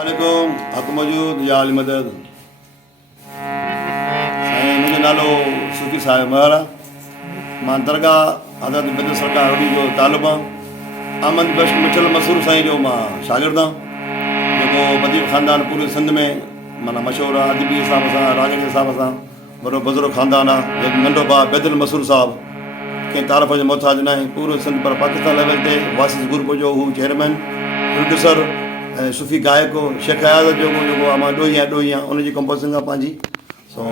वालेकुम हक़ मौजूद या अली मदद साईं मुंहिंजो नालो सूफ़ी साहिब महर आहे। मां दरगाह हज़रत बेदर सरकार रबी जो तालिबु आहियां। अहमद बख्श मिठल मसूर साईं जो मां शागिर्दु आहियां, जेको मदीब ख़ानदान पूरे सिंध में माना मशहूरु आहे। अदबी हिसाब सां राग जे हिसाब सां वॾो बुज़ुर्ग ख़ानदान आहे। जेको नंढो भाउ बेदल मसूर साहिबु कंहिं तारीफ़ जो मुहताज न आहे। पूरे सिंध पर पाकिस्तान लेवल ते वासिस ग्रुप जो हू चेयरमैन प्रोड्यूसर ऐं सूफ़ी गायक शेख अयाज़ जेको आहे। मां ॾोही आहियां उनजी कंपोज़िंग आहे पंहिंजी। सो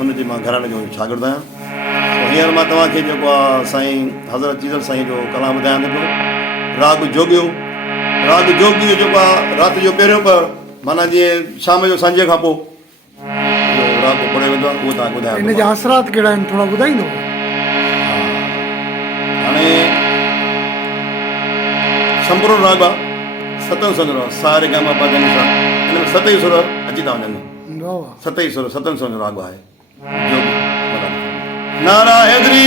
उनजे मां घराणे जो शागिर्दु आहियां। हींअर मां तव्हांखे जेको आहे साईं हज़रत चीज़र साईं जो कलाम ॿुधायां थो पियो। राग जोगियो जेको आहे राति जो पहिरियों पर माना जीअं शाम जो सांझे खां पोइ राग पढ़ियो वेंदो आहे, उहो तव्हांखे ॿुधायां। इन जा असरात कहिड़ा आहिनि थोरा ॿुधाईंदो? हाणे संपूर्ण राग आहे, सतनि सुर आहे। सारे गा मा पा धा नि सा, हिन में सत ई सुर अची था वञनि। सत ई सुर, सतनि सुर जो राग आहे। नारा हैदरी।